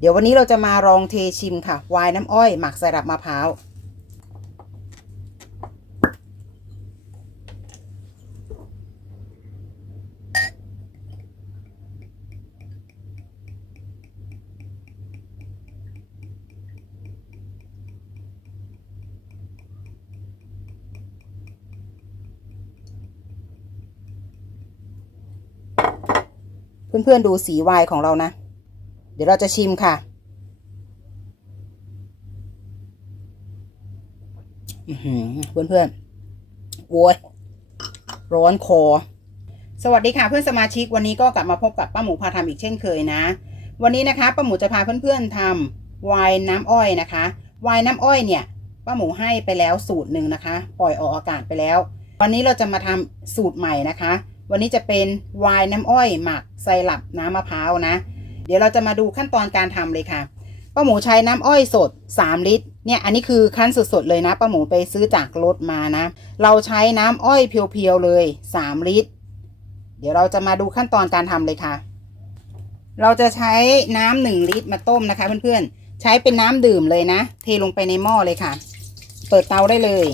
เดี๋ยววันนี้เราจะมาลองเทชิมค่ะไวน์น้ำอ้อยหมักไซรัปมะพร้าวเพื่อนๆดูสีไวน์ของเรานะ เดี๋ยวเราจะชิมค่ะอือหือเพื่อนๆโว้ยร้อนคอ สวัสดีค่ะเพื่อนสมาชิกวันนี้ก็กลับมาพบกับป้าหมูพาทำอีกเช่นเคยนะ วันนี้นะคะป้าหมูจะพาเพื่อนๆทำไวน์น้ำอ้อยนะคะไวน์น้ำอ้อยเนี่ยป้าหมูให้ไปแล้วสูตรหนึ่งนะคะ ปล่อยออกอากาศไปแล้ว วันนี้เราจะมาทำสูตรใหม่นะคะ วันนี้จะเป็นไวน์น้ำอ้อยหมักไซรัปน้ำมะพร้าวนะ เดี๋ยวเราจะมาดูขั้นตอนการทำเลยค่ะป้าหมูใช้น้ำอ้อยสด 3 ลิตร เนี่ยอันนี้คือคั้นสดๆเลยนะป้าหมูไปซื้อจากรถมานะ เราใช้น้ำอ้อยเพียวๆเลย 3 ลิตร เดี๋ยวเราจะมาดูขั้นตอนการทำเลยค่ะ เราจะใช้น้ำหนึ่งลิตรมาต้มนะคะเพื่อนๆ ใช้เป็นน้ำดื่มเลยนะ เทลงไปในหม้อเลยค่ะ เปิดเตาได้เลย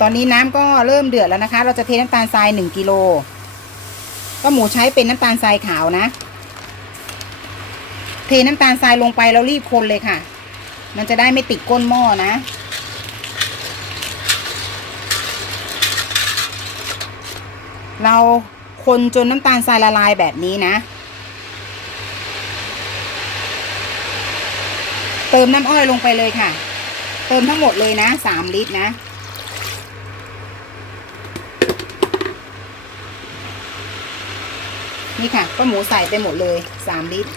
ตอนนี้น้ำก็เริ่มเดือดแล้วนะคะ เราจะเทน้ำตาลทรายหนึ่งกิโล ก็หมูใช้เป็นน้ำตาลทรายขาวนะ เทน้ำตาลทรายลงไปแล้วรีบคนเลยค่ะ มันจะได้ไม่ติดก้นหม้อนะ เราคนจนน้ำตาลทรายละลายแบบนี้นะ เติมน้ำอ้อยลงไปเลยค่ะ เติมทั้งหมดเลยนะสามลิตรนะ นี่ค่ะก็หมูใส่ไปหมดเลยสามลิตร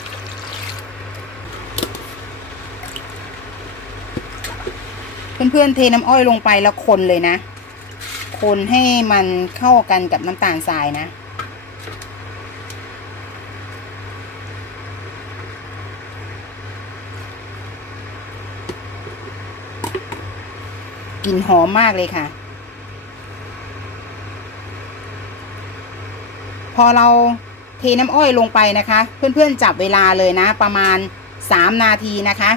เพื่อนๆเทน้ำอ้อยลงไปแล้วคนเลยนะ คนให้มันเข้ากันกับน้ำตาลทรายนะกลิ่นหอมมากเลยค่ะ พอเรา เทน้ำอ้อยลงไปนะคะ เพื่อนๆจับเวลาเลยนะ ประมาณ 3 นาทีนะคะ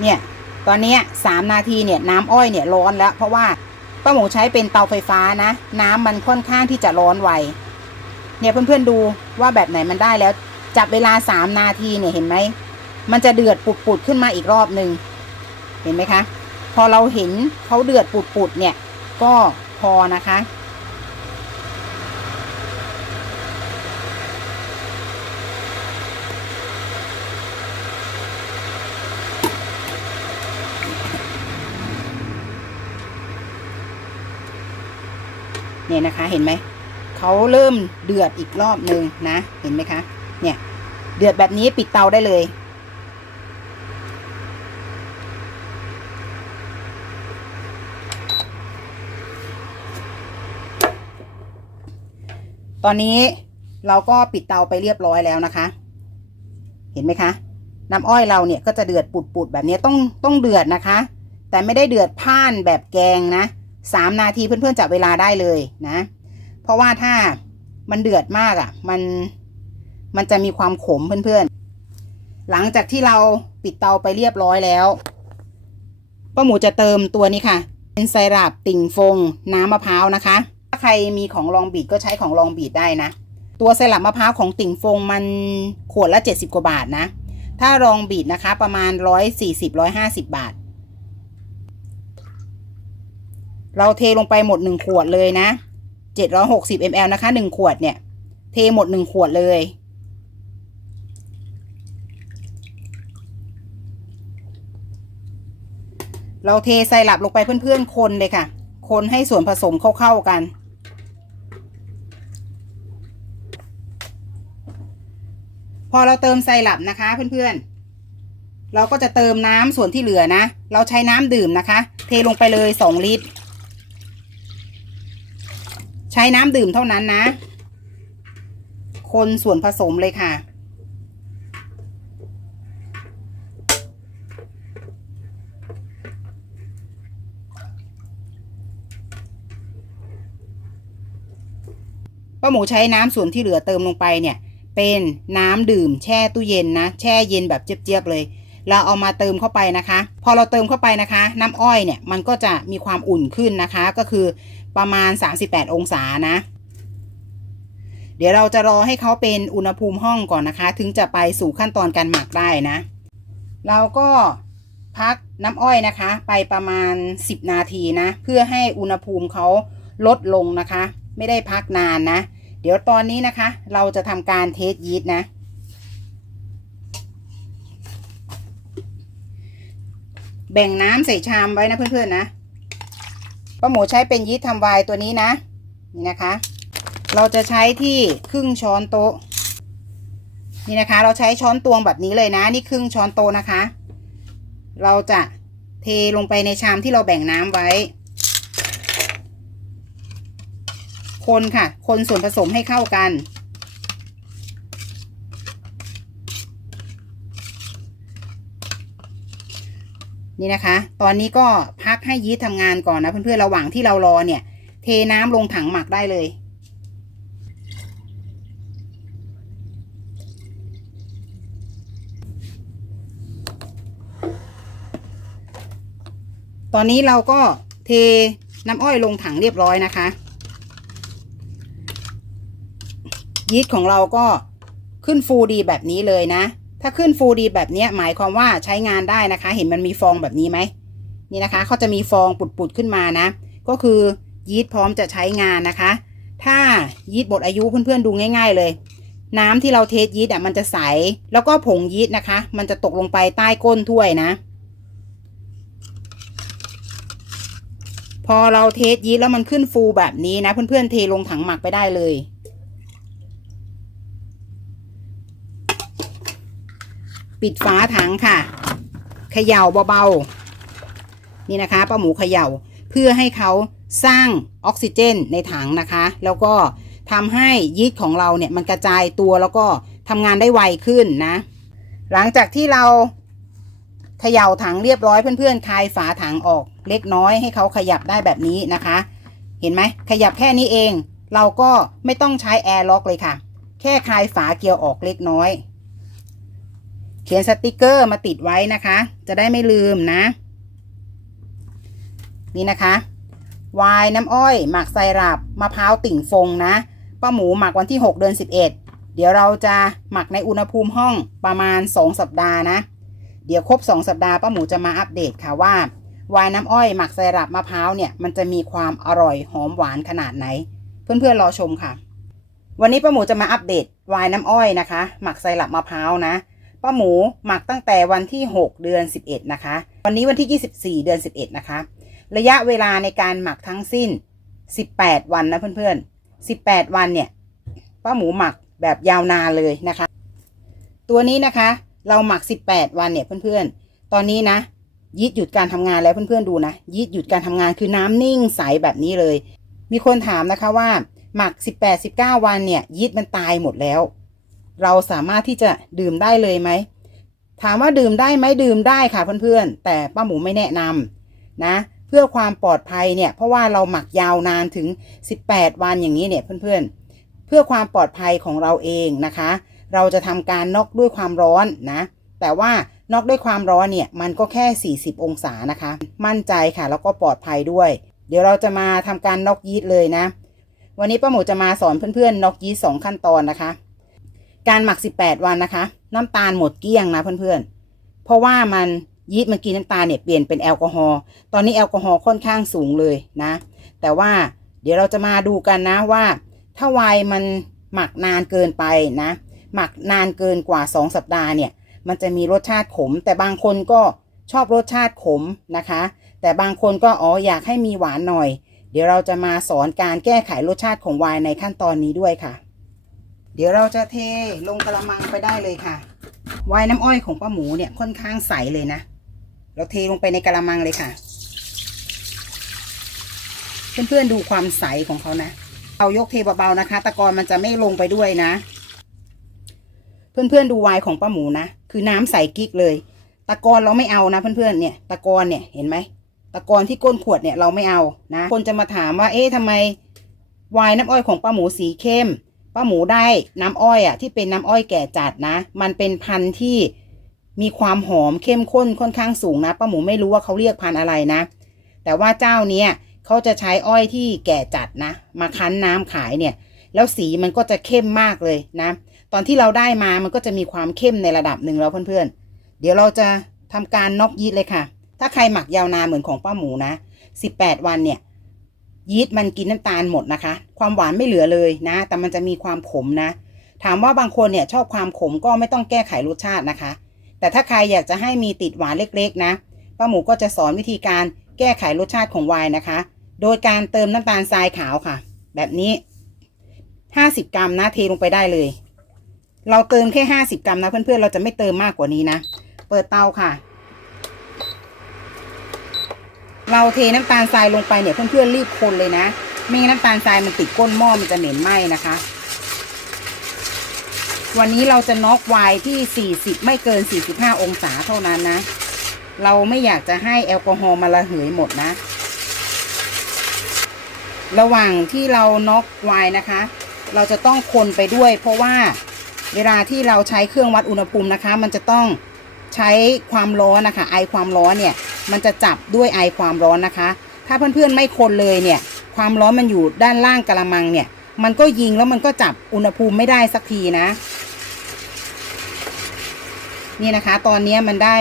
เนี่ยตอนนี้สามนาทีเนี่ยน้ำอ้อยเนี่ยร้อนแล้ว เพราะว่าป้าหมูใช้เป็นเตาไฟฟ้านะ น้ำมันค่อนข้างที่จะร้อนไวเนี่ยเพื่อนๆดูว่าแบบไหนมันได้แล้ว จับเวลาสามนาทีเนี่ยเห็นไหมมันจะเดือดปุดๆขึ้นมาอีกรอบหนึ่งเห็นไหมคะ พอเราเห็นเขาเดือดปุดๆเนี่ย ก็พอนะคะ เนี่ยนะคะเห็นไหม เขาเริ่มเดือดอีกรอบหนึ่งนะ เห็นไหมคะ เนี่ย เดือดแบบนี้ปิดเตาได้เลย ตอนนี้เราก็ปิดเตาไปเรียบร้อยแล้วนะคะ เห็นไหมคะ น้ำอ้อยเราเนี่ยก็จะเดือดปุดๆแบบนี้ต้องต้องเดือดนะคะ แต่ไม่ได้เดือดพ่านแบบแกงนะสามนาทีเพื่อนๆจับเวลาได้เลยนะ เพราะว่าถ้ามันเดือดมากอะ่ะ มันมันจะมีความขมเพื่อนๆ หลังจากที่เราปิดเตาไปเรียบร้อยแล้วป้าหมูจะเติมตัวนี้ค่ะ เป็นไซรัปติ่งฟงน้ำมะพร้าวนะคะ ถ้าใครมีของลองบีดก็ใช้ของลองบีดได้นะ ตัวไซรัปมะพร้าวของติ่งฟงมันขวดละ 70 กว่าบาทนะ ถ้าลองบีดนะคะประมาณ 140-150 บาท เราเทลงไปหมดหนึ่งขวดเลยนะ 760 ml นะคะหนึ่งขวดเนี่ย เทหมดหนึ่งขวดเลยเราเทไซรัปลงไปเพื่อนๆ คนเลยค่ะ คนให้ส่วนผสมเข้าๆกัน พอเราเติมไซรัปนะคะเพื่อนๆ เราก็จะเติมน้ำส่วนที่เหลือนะ เราใช้น้ำดื่มนะคะ เทลงไปเลยสองลิตร ใช้น้ำดื่มเท่านั้นนะ คนส่วนผสมเลยค่ะ ป้าหมูใช้น้ำส่วนที่เหลือเติมลงไปเนี่ย เป็นน้ำดื่มแช่ตู้เย็นนะ แช่เย็นแบบเจี๊ยบๆเลย เราเอามาเติมเข้าไปนะคะ พอเราเติมเข้าไปนะคะ น้ำอ้อยเนี่ยมันก็จะมีความอุ่นขึ้นนะคะ ก็คือประมาณ 38 องศานะ เดี๋ยวเราจะรอให้เขาเป็นอุณหภูมิห้องก่อนนะคะ ถึงจะไปสู่ขั้นตอนการหมักได้นะ เราก็พักน้ำอ้อยนะคะ ไปประมาณ 10 นาทีนะ เพื่อให้อุณหภูมิเขาลดลงนะคะ ไม่ได้พักนานนะ เดี๋ยวตอนนี้นะคะ เราจะทำการเทสยีสต์นะ แบ่งน้ำใส่ชามไว้นะเพื่อนๆนะป้าหมูใช้เป็นยีสต์ทำไวน์ตัวนี้นะ นี่นะคะ เราจะใช้ที่ครึ่งช้อนโต๊ะ นี่นะคะ เราใช้ช้อนตวงแบบนี้เลยนะ นี่ครึ่งช้อนโต๊ะนะคะ เราจะเทลงไปในชามที่เราแบ่งน้ำไว้ คนค่ะ คนส่วนผสมให้เข้ากัน นี่นะคะ ตอนนี้ก็พักให้ยีสต์ทำงานก่อนนะ เพื่อนๆระหว่างที่เรารอเนี่ย เทน้ำลงถังหมักได้เลยตอนนี้เราก็เทน้ำอ้อยลงถังเรียบร้อยนะคะ ยีสต์ของเราก็ขึ้นฟูดีแบบนี้เลยนะ ถ้าขึ้นฟูดีแบบนี้หมายความว่าใช้งานได้นะคะ เห็นมันมีฟองแบบนี้ไหมนี่นะคะเขาจะมีฟองปุดๆขึ้นมานะ ก็คือยีสต์พร้อมจะใช้งานนะคะ ถ้ายีสต์หมดอายุเพื่อนๆดูง่าย ๆเลย น้ำที่เราเทสยีสต์อะมันจะใส แล้วก็ผงยีสต์นะคะ มันจะตกลงไปใต้ก้นถ้วยนะ พอเราเทสยีสต์แล้วมันขึ้นฟูแบบนี้นะ เพื่อนๆเทลงถังหมักไปได้เลย ปิดฝาถังค่ะเขย่าเบาๆนี่นะคะป้าหมูเขย่าเพื่อให้เขาสร้างออกซิเจนในถังนะคะ แล้วก็ทำให้ยีสต์ของเราเนี่ยมันกระจายตัวแล้วก็ทำงานได้ไวขึ้นนะ หลังจากที่เราเขย่าถังเรียบร้อยเพื่อนๆคลายฝาถังออกเล็กน้อยให้เขาขยับได้แบบนี้นะคะ เห็นไหมขยับแค่นี้เอง เราก็ไม่ต้องใช้แอร์ล็อกเลยค่ะ แค่คลายฝาเกียร์ออกเล็กน้อย เขียนสติกเกอร์มาติดไว้นะคะ จะได้ไม่ลืมนะ นี่นะคะวายน้ำอ้อย หมักไซรัปมะพร้าวติ่งฟงนะป้าหมูหมักวันที่ 6 เดือน 11 เดี๋ยวเราจะหมักในอุณหภูมิห้องประมาณ 2 สัปดาห์นะ เดี๋ยวครบ 2 สัปดาห์ป้าหมูจะมาอัปเดตค่ะว่าวายน้ำอ้อยหมักไซรัปมะพร้าวเนี่ยมันจะมีความอร่อยหอมหวานขนาดไหน เพื่อนๆรอชมค่ะ วันนี้ป้าหมูจะมาอัปเดตวายน้ำอ้อยนะคะ หมักไซรัปมะพร้าวนะ ป้าหมูหมักตั้งแต่วันที่ 6 เดือน 11 นะคะ วันนี้วันที่ 24 เดือน 11 นะคะ ระยะเวลาในการหมักทั้งสิ้น 18 วันนะเพื่อนๆ 18 วันเนี่ยป้าหมูหมักแบบยาวนานเลยนะคะ ตัวนี้นะคะ เราหมัก 18 วันเนี่ยเพื่อนๆ ตอนนี้นะยีสต์หยุดการทำงานแล้วเพื่อนๆดูนะยีสต์หยุดการทำงานคือน้ำนิ่งใสแบบนี้เลย มีคนถามนะคะว่าหมัก 18-19 วันเนี่ยยีสต์มันตายหมดแล้ว เราสามารถที่จะดื่มได้เลยไหม ถามว่าดื่มได้ไหมดื่มได้ค่ะเพื่อนๆ แต่ป้าหมูไม่แนะนำนะ เพื่อความปลอดภัยเนี่ย เพราะว่าเราหมักยาวนานถึง 18 วันอย่างนี้เนี่ยเพื่อนๆ เพื่อความปลอดภัยของเราเองนะคะ เราจะทำการนอกด้วยความร้อนนะ แต่ว่านอกด้วยความร้อนเนี่ย มันก็แค่ 40 องศานะคะ มั่นใจค่ะแล้วก็ปลอดภัยด้วย เดี๋ยวเราจะมาทำการนอกยีสต์เลยนะ วันนี้ป้าหมูจะมาสอนเพื่อนๆน็อกยีสต์สองขั้นตอนนะคะ การหมัก 18 วันนะคะ น้ำตาลหมดเกลี้ยงนะเพื่อนๆ เพราะว่ามันยีสต์มันกินน้ำตาลเนี่ยเปลี่ยนเป็นแอลกอฮอล์ ตอนนี้แอลกอฮอล์ค่อนข้างสูงเลยนะ แต่ว่าเดี๋ยวเราจะมาดูกันนะว่า ถ้าไวน์มันหมักนานเกินไปนะ หมักนานเกินกว่า 2 สัปดาห์เนี่ย มันจะมีรสชาติขม แต่บางคนก็ชอบรสชาติขมนะคะ แต่บางคนก็อ๋ออยากให้มีหวานหน่อย เดี๋ยวเราจะมาสอนการแก้ไขรสชาติของไวน์ในขั้นตอนนี้ด้วยค่ะ เดี๋ยวเราจะเทลงกระมังไปได้เลยค่ะไวน์น้ำอ้อยของป้าหมูเนี่ยค่อนข้างใสเลยนะ เราเทลงไปในกระมังเลยค่ะ เพื่อนๆดูความใสของเขานะ เอายกเทเบาๆนะคะ ตะกอนมันจะไม่ลงไปด้วยนะ เพื่อนๆดูไวน์ของป้าหมูนะ คือน้ำใสกิ๊กเลย ตะกอนเราไม่เอานะ เพื่อนๆเนี่ย ตะกอนเนี่ยเห็นไหม ตะกอนที่ก้นขวดเนี่ยเราไม่เอานะ คนจะมาถามว่า เอ๊ะทำไมวายน้ำอ้อยของป้าหมูสีเข้ม ป้าหมูได้น้ำอ้อยอะที่เป็นน้ำอ้อยแก่จัดนะ มันเป็นพันธุ์ที่มีความหอมเข้มข้นค่อนข้างสูงนะป้าหมูไม่รู้ว่าเขาเรียกพันธุ์อะไรนะ แต่ว่าเจ้าเนี้ยเขาจะใช้อ้อยที่แก่จัดนะ มาคั้นน้ำขายเนี่ย แล้วสีมันก็จะเข้มมากเลยนะ ตอนที่เราได้มามันก็จะมีความเข้มในระดับหนึ่งแล้วเพื่อนๆ เดี๋ยวเราจะทำการน็อกยีสต์เลยค่ะ ถ้าใครหมักยาวนานเหมือนของป้าหมูนะ 18 วันเนี่ย ยีสต์มันกินน้ำตาลหมดนะคะ ความหวานไม่เหลือเลยนะ แต่มันจะมีความขมนะ ถามว่าบางคนเนี่ยชอบความขมก็ไม่ต้องแก้ไขรสชาตินะคะ แต่ถ้าใครอยากจะให้มีติดหวานเล็กๆนะป้าหมูก็จะสอนวิธีการแก้ไขรสชาติของไวน์นะคะ โดยการเติมน้ำตาลทรายขาวค่ะ แบบนี้ 50 กรัมนะเทลงไปได้เลย เราเติมแค่ 50 กรัมนะเพื่อนๆเราจะไม่เติมมากกว่านี้นะ เปิดเตาค่ะ เราเทน้ำตาลทรายลงไปเนี่ยเพื่อนๆรีบคนเลยนะไม่งั้นน้ำตาลทรายมันติดก้นหม้อมันจะเหม็นไหม้นะคะ วันนี้เราจะน็อกไวน์ที่ 40 ไม่เกิน 45 องศาเท่านั้นนะ เราไม่อยากจะให้แอลกอฮอล์มาระเหยหมดนะ ระหว่างที่เราน็อกไวน์นะคะ เราจะต้องคนไปด้วย เพราะว่าเวลาที่เราใช้เครื่องวัดอุณหภูมินะคะ มันจะต้องใช้ความร้อนนะคะ ไอความร้อนเนี่ย มันจะจับด้วยไอความร้อนนะคะ ถ้าเพื่อนๆไม่คนเลยเนี่ย ความร้อนมันอยู่ด้านล่างกระมังเนี่ย มันก็ยิงแล้วมันก็จับอุณหภูมิไม่ได้สักทีนะ นี่นะคะ ตอนนี้มันได้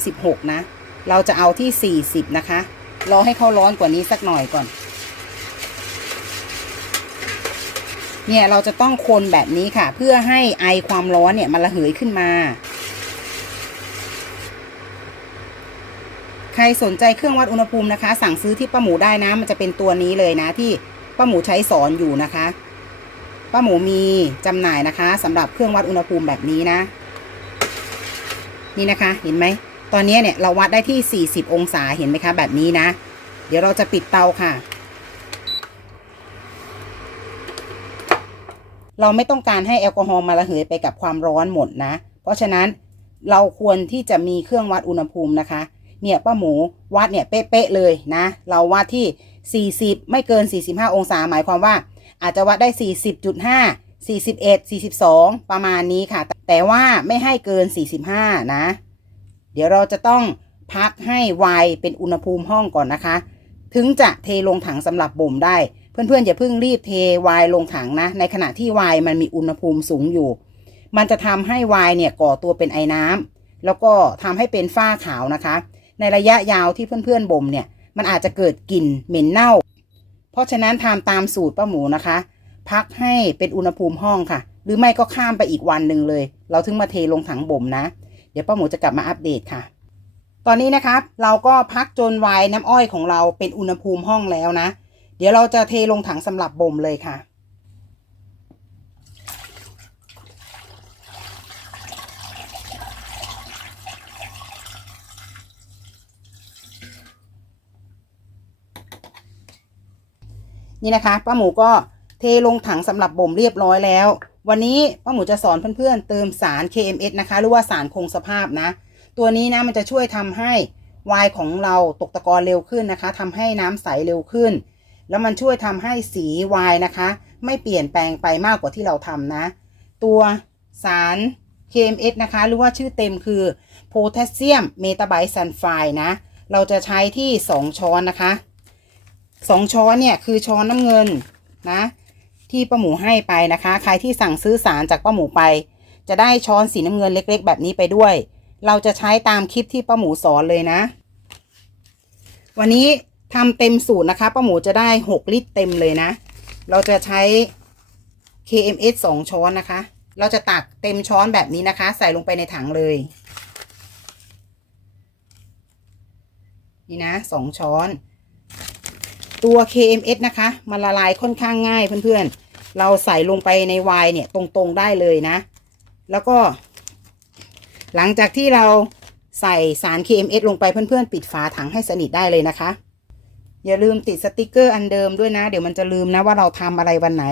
36 นะ เราจะเอาที่ 40 นะคะ รอให้เขาร้อนกว่านี้สักหน่อยก่อน เนี่ยเราจะต้องคนแบบนี้ค่ะ เพื่อให้ไอความร้อนเนี่ยมันระเหยขึ้นมา ใครสนใจเครื่องวัดอุณหภูมินะคะ สั่งซื้อที่ป้าหมูได้นะ มันจะเป็นตัวนี้เลยนะที่ป้าหมูใช้สอนอยู่นะคะป้าหมูมีจำหน่ายนะคะสำหรับเครื่องวัดอุณหภูมิแบบนี้นะ นี่นะคะ เห็นไหมตอนนี้เนี่ยเราวัดได้ที่ 40 องศาเห็นไหมคะ แบบนี้นะ เดี๋ยวเราจะปิดเตาค่ะ เราไม่ต้องการให้แอลกอฮอล์มาระเหยไปกับความร้อนหมดนะ เพราะฉะนั้นเราควรที่จะมีเครื่องวัดอุณหภูมินะคะ เนี่ยป้าหมูวัดเนี่ยเป๊ะๆเลยนะ เราวัดที่ 40 ไม่เกิน 45 องศาหมายความว่า อาจจะวัดได้ 40.5 41 42 ประมาณนี้ค่ะ แต่ว่าไม่ให้เกิน 45 นะ เดี๋ยวเราจะต้องพักให้ไวเป็นอุณหภูมิห้องก่อนนะคะ ถึงจะเทลงถังสำหรับบ่มได้ เพื่อนๆอย่าเพิ่งรีบเทไวน์ลงถังนะ ในขณะที่ไวน์มันมีอุณหภูมิสูงอยู่ มันจะทำให้ไวน์เนี่ยก่อตัวเป็นไอ้น้ำแล้วก็ทำให้เป็นฝ้าขาวนะคะ ในระยะยาวที่เพื่อนๆบ่มเนี่ย มันอาจจะเกิดกลิ่นเหม็นเน่า เพราะฉะนั้นทำตามสูตรป้าหมูนะคะ พักให้เป็นอุณหภูมิห้องค่ะ หรือไม่ก็ข้ามไปอีกวันหนึ่งเลย เราถึงมาเทลงถังบ่มนะ เดี๋ยวป้าหมูจะกลับมาอัปเดตค่ะ ตอนนี้นะครับเราก็พักจนไวน์น้ำอ้อยของเราเป็นอุณหภูมิห้องแล้วนะ เดี๋ยวเราจะเทลงถังสำหรับบ่มเลยค่ะ นี่นะคะป้าหมูก็เทลงถังสำหรับบ่มเรียบร้อยแล้ว วันนี้ป้าหมูจะสอนเพื่อนๆเติมสาร KMS นะคะ หรือว่าสารคงสภาพนะ ตัวนี้นะมันจะช่วยทำให้วน์ของเราตกตะกอนเร็วขึ้นนะคะทำให้น้ำใสเร็วขึ้น แล้วมันช่วยทำให้สีวน์นะคะ ไม่เปลี่ยนแปลงไปมากกว่าที่เราทำนะ ตัวสาร KMS นะคะ หรือว่าชื่อเต็มคือโพแทสเซียมเมตาไบซัลไฟด์นะ เราจะใช้ที่ 2 ช้อนนะคะ สองช้อนเนี่ยคือช้อนน้ำเงินนะ ที่ป้าหมูให้ไปนะคะ ใครที่สั่งซื้อสารจากป้าหมูไป จะได้ช้อนสีน้ำเงินเล็ก ๆ แบบนี้ไปด้วย เราจะใช้ตามคลิปที่ป้าหมูสอนเลยนะ วันนี้ทำเต็มสูตรนะคะป้าหมูจะได้ 6 ลิตรเต็มเลยนะ เราจะใช้ KMS 2 ช้อนนะคะ เราจะตักเต็มช้อนแบบนี้นะคะ ใส่ลงไปในถังเลย นี่นะสองช้อน ตัว KMS นะคะมันละลายค่อนข้างง่ายเพื่อนๆ เราใส่ลงไปในวน์เนี่ยตรงๆได้เลยนะ แล้วก็ หลังจากที่เราใส่สาร KMS ลงไปเพื่อนๆ ปิดฝาถังให้สนิทได้เลยนะคะ อย่าลืมติดสติกเกอร์อันเดิมด้วยนะ เดี๋ยวมันจะลืมนะว่าเราทำอะไรวันไหน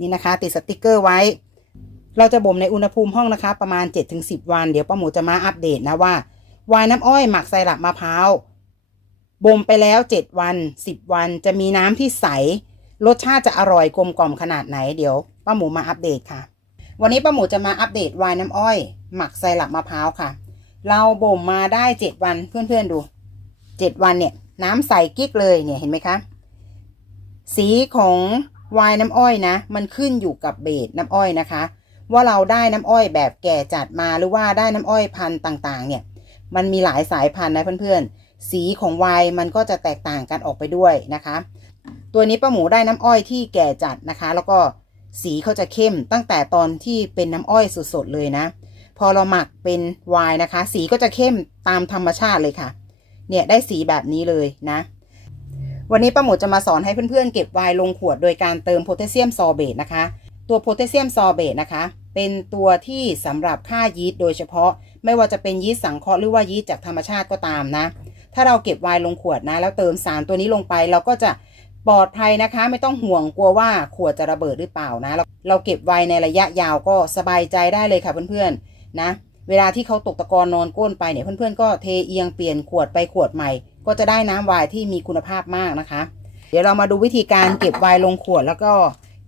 นี่นะคะ ติดสติกเกอร์ไว้ เราจะบ่มในอุณหภูมิห้องนะคะ ประมาณ 7-10 วัน เดี๋ยวป้าหมูจะมาอัปเดตนะว่าวน์น้ำอ้อยหมักไซรัปมะพร้าว บ่มไปแล้ว 7 วัน 10 วันจะมีน้ำที่ใส รสชาติจะอร่อยกลมกล่อมขนาดไหนเดี๋ยวป้าหมูมาอัปเดตค่ะ วันนี้ป้าหมูจะมาอัปเดตไวน์น้ำอ้อย หมักไซรัปมะพร้าวค่ะ เราบ่มมาได้เจ็ดวันเพื่อนๆดูเจ็ดวันเนี่ย น้ำใสกิ๊กเลยเนี่ยเห็นไหมคะ สีของไวน์น้ำอ้อยนะ มันขึ้นอยู่กับเบสน้ำอ้อยนะคะ ว่าเราได้น้ำอ้อยแบบแก่จัดมาหรือว่าได้น้ำอ้อยพันธุ์ต่างๆ เนี่ย มันมีหลายสายพันธุ์นะเพื่อนๆ สีของไวน์มันก็จะแตกต่างกันออกไปด้วยนะคะ ตัวนี้ป้าหมูได้น้ำอ้อยที่แก่จัดนะคะ แล้วก็สีเขาจะเข้มตั้งแต่ตอนที่เป็นน้ำอ้อยสดๆเลยนะ พอเราหมักเป็นไวน์นะคะ สีก็จะเข้มตามธรรมชาติเลยค่ะ เนี่ยได้สีแบบนี้เลยนะ วันนี้ป้าหมูจะมาสอนให้เพื่อนๆเก็บไวน์ลงขวดโดยการเติมโพแทสเซียมซอเบตนะคะ ตัวโพแทสเซียมซอเบตนะคะ เป็นตัวที่สำหรับฆ่ายีสต์โดยเฉพาะ ไม่ว่าจะเป็นยีสต์สังเคราะห์หรือว่ายีสต์จากธรรมชาติก็ตามนะ ถ้าเราเก็บไวน์ลงขวดนะ แล้วเติมสารตัวนี้ลงไป เราก็จะปลอดภัยนะคะ ไม่ต้องห่วงกลัวว่าขวดจะระเบิดหรือเปล่านะ เราเราเก็บไวน์ในระยะยาวก็สบายใจได้เลยค่ะเพื่อนๆนะ เวลาที่เขาตกตะกอนนอนก้นไปเนี่ยเพื่อนๆก็เทเอียงเปลี่ยนขวดไปขวดใหม่ ก็จะได้น้ำไวน์ที่มีคุณภาพมากนะคะ เดี๋ยวเรามาดูวิธีการเก็บไวน์ลงขวดแล้วก็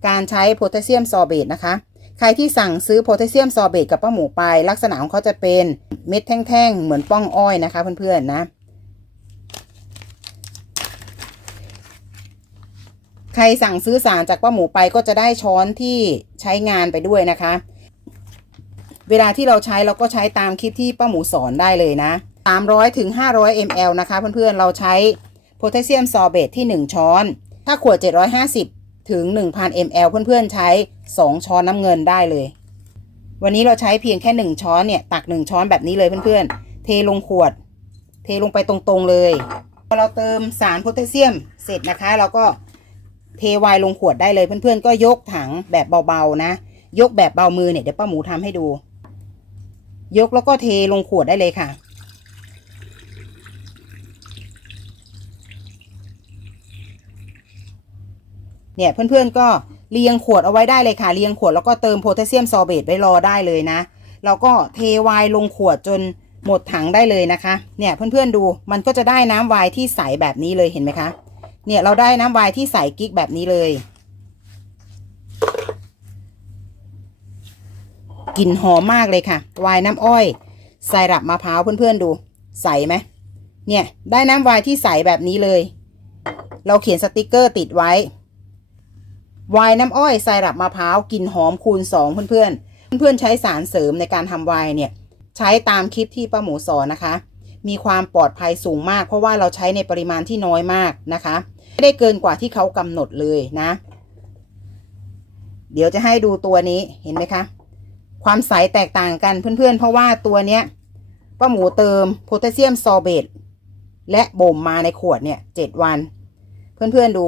การใช้โพแทสเซียมซอเบตนะคะ ใครที่สั่งซื้อโพแทสเซียมซอเบตกับป้าหมูไป ลักษณะของเขาจะเป็นเม็ดแท่งๆเหมือนป้องอ้อยนะคะเพื่อนๆนะ ครสั่งซื้อสารจากป้าหมูไปก็จะได้ช้อนที่ใช้งานไปด้วยนะคะ เวลาที่เราใช้เราก็ใช้ตามคลิปที่ป้าหมูสอนได้เลยนะ 300ถึง500 ml นะคะ เพื่อนๆเราใช้โพแทสเซียมซอร์เบตที่ 1 ช้อน ถ้าขวด 750 ถึง 1,000 ml เพื่อนๆใช้ 2 ช้อนน้ำเงินได้เลย วันนี้เราใช้เพียงแค่ 1 ช้อนเนี่ย ตัก 1 ช้อนแบบนี้เลยเพื่อนๆ เทลงขวด เทลงไปตรงๆเลยพอเราเติมสารโพแทสเซียมเสร็จนะคะ เราก็ เทวน์ลงขวดได้เลยเพื่อนๆ ก็ยกถังแบบเบาๆนะ ยกแบบเบามือเนี่ยเดี๋ยวป้าหมูทำให้ดู ยกแล้วก็เทลงขวดได้เลยค่ะ เนี่ยเพื่อนๆก็เรียงขวดเอาไว้ได้เลยค่ะเรียงขวดแล้วก็เติมโพแทสเซียมซอเบตไว้รอได้เลยนะเราก็เทวน์ลงขวดจนหมดถังได้เลยนะคะ เนี่ยเพื่อนๆดูมันก็จะได้น้ำวน์ที่ใสแบบนี้เลยเห็นไหมคะ เนี่ยเราได้น้ำวน์ที่ใสกิ๊กแบบนี้เลยกลิ่นหอมมากเลยค่ะวน์น้ำอ้อยใส่รับมะพร้าวเพื่อนๆดู ใสไหมเนี่ย ได้น้ำวน์ที่ใสแบบนี้เลย เราเขียนสติกเกอร์ติดไว้วน์น้ำอ้อยไซรัปมะพร้าวกลิ่นหอมคูณ2เพื่อนๆ เพื่อนๆใช้สารเสริมในการทำวน์เนี่ย ใช้ตามคลิปที่ป้าหมูสอนนะคะ มีความปลอดภัยสูงมาก เพราะว่าเราใช้ในปริมาณที่น้อยมากนะคะ ไม่ได้เกินกว่าที่เขากำหนดเลยนะ เดี๋ยวจะให้ดูตัวนี้เห็นไหมคะ ความใสแตกต่างกันเพื่อนๆ เพราะว่าตัวเนี้ยป้าหมูเติมโพแทสเซียมซอเบตและบ่มมาในขวดเนี่ยเจ็ดวัน เพื่อนๆดู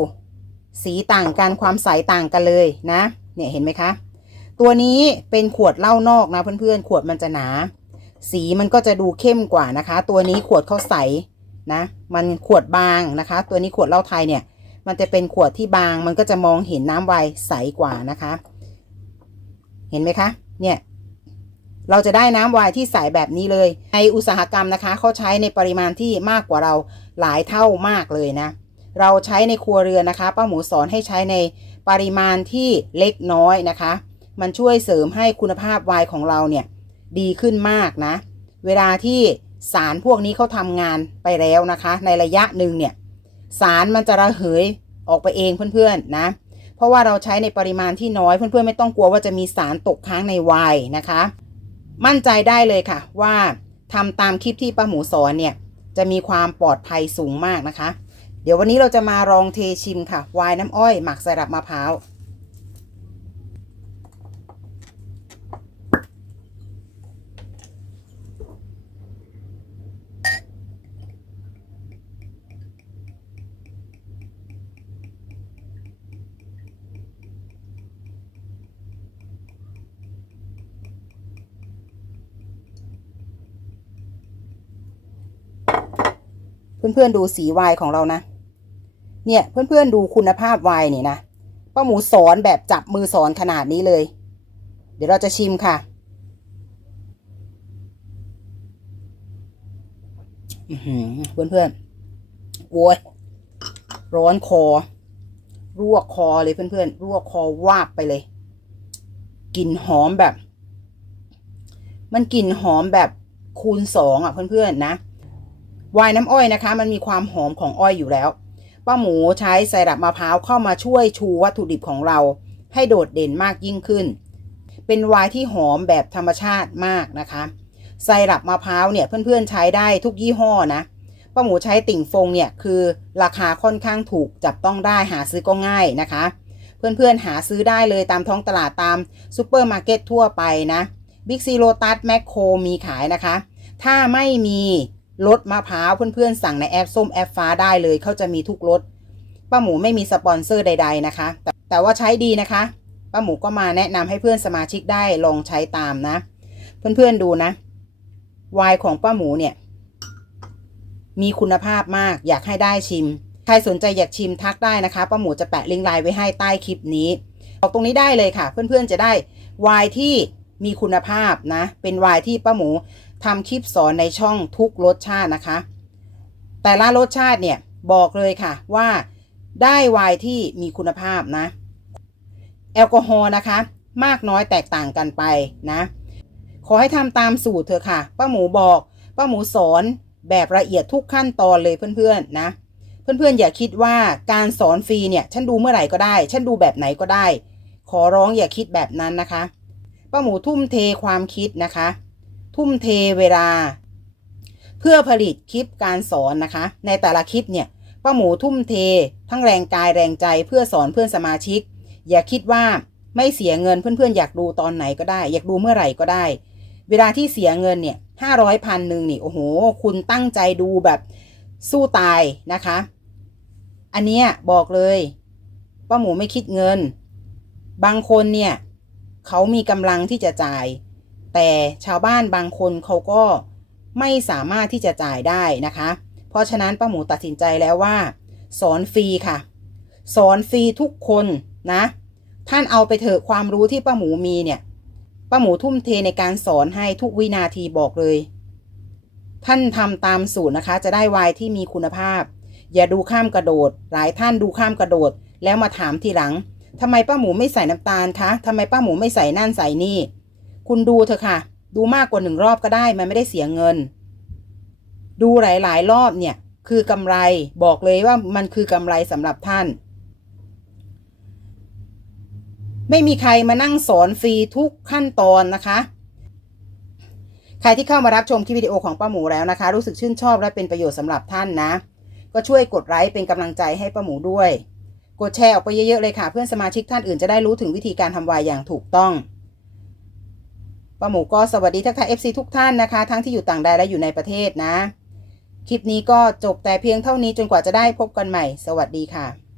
สีต่างกันความใสต่างกันเลยนะ เนี่ยเห็นไหมคะ ตัวนี้เป็นขวดเหล้านอกนะเพื่อนๆขวดมันจะหนา สีมันก็จะดูเข้มกว่านะคะ ตัวนี้ขวดเขาใส นะมันขวดบางนะคะ ตัวนี้ขวดเหล้าไทยเนี่ยมันจะเป็นขวดที่บางมันก็จะมองเห็นน้ำไวน์ใสกว่านะคะ เห็นไหมคะ เนี่ย เราจะได้น้ำไวน์ที่ใสแบบนี้เลย ในอุตสาหกรรมนะคะเขาใช้ในปริมาณที่มากกว่าเราหลายเท่ามากเลยนะ เราใช้ในครัวเรือนนะคะป้าหมูสอนให้ใช้ในปริมาณที่เล็กน้อยนะคะ มันช่วยเสริมให้คุณภาพไวน์ของเราเนี่ยดีขึ้นมากนะ เวลาที่ สารพวกนี้เขาทำงานไปแล้วนะคะ ในระยะหนึ่งเนี่ยสารมันจะระเหยออกไปเองเพื่อนๆนะ เพราะว่าเราใช้ในปริมาณที่น้อยเพื่อนๆไม่ต้องกลัวว่าจะมีสารตกค้างในไวน์นะคะ มั่นใจได้เลยค่ะ ว่าทำตามคลิปที่ป้าหมูสอนเนี่ยจะมีความปลอดภัยสูงมากนะคะ เดี๋ยววันนี้เราจะมาลองเทชิมค่ะไวน์น้ำอ้อย หมักไซรัปมะพร้าว เพื่อนๆดูสีวน์ของเรานะ เนี่ยเพื่อนๆดูคุณภาพวน์นี่นะป้าหมูสอนแบบจับมือสอนขนาดนี้เลย เดี๋ยวเราจะชิมค่ะอือหือเพื่อนๆโว้ยร้อนคอ รวกคอเลยเพื่อนๆรวกคอวาบไปเลยกลิ่นหอมแบบ มันกลิ่นหอมแบบคูณสองอะเพื่อนๆนะ ไวน์น้ำอ้อยนะคะ มันมีความหอมของอ้อยอยู่แล้ว ป้าหมูใช้ไซรัปมะพร้าวเข้ามาช่วยชูวัตถุดิบของเรา ให้โดดเด่นมากยิ่งขึ้น เป็นไวน์ที่หอมแบบธรรมชาติมากนะคะไซรัปมะพร้าวเนี่ยเพื่อนๆใช้ได้ทุกยี่ห้อนะป้าหมูใช้ติ่งฟงเนี่ยคือราคาค่อนข้างถูกจับต้องได้หาซื้อก็ง่ายนะคะ เพื่อนๆหาซื้อได้เลยตามท้องตลาดตามซูเปอร์มาร์เก็ตทั่วไปนะบิ๊กซีโ t ตัสแมคโครมีขายนะคะ ถ้าไม่มี รสมะพร้าวเพื่อนๆ สั่งในแอปส้มแอปฟ้าได้เลยเขาจะมีทุกรสป้าหมูไม่มีสปอนเซอร์ใด ๆนะคะ แต่แต่ว่าใช้ดีนะคะป้าหมูก็มาแนะนำให้เพื่อนสมาชิกได้ลองใช้ตามนะ เพื่อนๆดูนะวน์ของป้าหมูเนี่ย มีคุณภาพมากอยากให้ได้ชิม ใครสนใจอยากชิมทักได้นะคะป้าหมูจะแปะลิงก์ไลน์ไว้ให้ใต้คลิปนี้บอกตรงนี้ได้เลยค่ะ เพื่อนๆจะได้วน์ที่ มีคุณภาพนะ เป็นวน์ที่ป้าหมูทำคลิปสอนในช่องทุกรสชาตินะคะ แต่ละรสชาติเนี่ยบอกเลยค่ะว่าได้วน์ที่มีคุณภาพนะ แอลกอฮอล์นะคะ มากน้อยแตกต่างกันไปนะ ขอให้ทำตามสูตรเถอะค่ะ ป้าหมูบอกป้าหมูสอนแบบละเอียดทุกขั้นตอนเลยเพื่อนๆนะ เพื่อนๆอย่าคิดว่าการสอนฟรีเนี่ย ฉันดูเมื่อไหร่ก็ได้ ฉันดูแบบไหนก็ได้ ขอร้องอย่าคิดแบบนั้นนะคะ ป้าหมูทุ่มเทความคิดนะคะ ทุ่มเทเวลา เพื่อผลิตคลิปการสอนนะคะ ในแต่ละคลิปเนี่ยป้าหมูทุ่มเท ทั้งแรงกายแรงใจเพื่อสอนเพื่อนสมาชิก อย่าคิดว่าไม่เสียเงินเพื่อนๆ อยากดูตอนไหนก็ได้ อยากดูเมื่อไหร่ก็ได้ เวลาที่เสียเงินเนี่ยห้าร้อยพันหนึ่งนี่โอ้โห คุณตั้งใจดูแบบสู้ตายนะคะ อันเนี้ยบอกเลยป้าหมูไม่คิดเงิน บางคนเนี่ย เขามีกำลังที่จะจ่าย แต่ชาวบ้านบางคนเขาก็ไม่สามารถที่จะจ่ายได้นะคะ เพราะฉะนั้นป้าหมูตัดสินใจแล้วว่า สอนฟรีค่ะ สอนฟรีทุกคนนะ ท่านเอาไปเถอะความรู้ที่ป้าหมูมีเนี่ยป้าหมูทุ่มเทในการสอนให้ทุกวินาทีบอกเลย ท่านทำตามสูตรนะคะ จะได้วน์ที่มีคุณภาพ อย่าดูข้ามกระโดด หลายท่านดูข้ามกระโดด แล้วมาถามทีหลัง ทำไมป้าหมูไม่ใส่น้ำตาลคะทำไมป้าหมูไม่ใส่นั่นใส่นี่ คุณดูเถอะค่ะ ดูมากกว่าหนึ่งรอบก็ได้ มันไม่ได้เสียเงิน ดูหลายๆ รอบเนี่ย คือกำไรบอกเลยว่ามันคือกำไรสำหรับท่าน ไม่มีใครมานั่งสอนฟรีทุกขั้นตอนนะคะใครที่เข้ามารับชมคลิปวิดีโอของป้าหมูแล้วนะคะ รู้สึกชื่นชอบและเป็นประโยชน์สำหรับท่านนะ ก็ช่วยกดไลค์เป็นกำลังใจให้ป้าหมูด้วย กดแชร์ออกไปเยอะๆเลยค่ะ เพื่อนสมาชิกท่านอื่นจะได้รู้ถึงวิธีการทำวายอย่างถูกต้องป้าหมูก็สวัสดีทักทาย FC ทุกท่านนะคะ ทั้งที่อยู่ต่างแดนและอยู่ในประเทศนะ คลิปนี้ก็จบแต่เพียงเท่านี้จนกว่าจะได้พบกันใหม่ สวัสดีค่ะ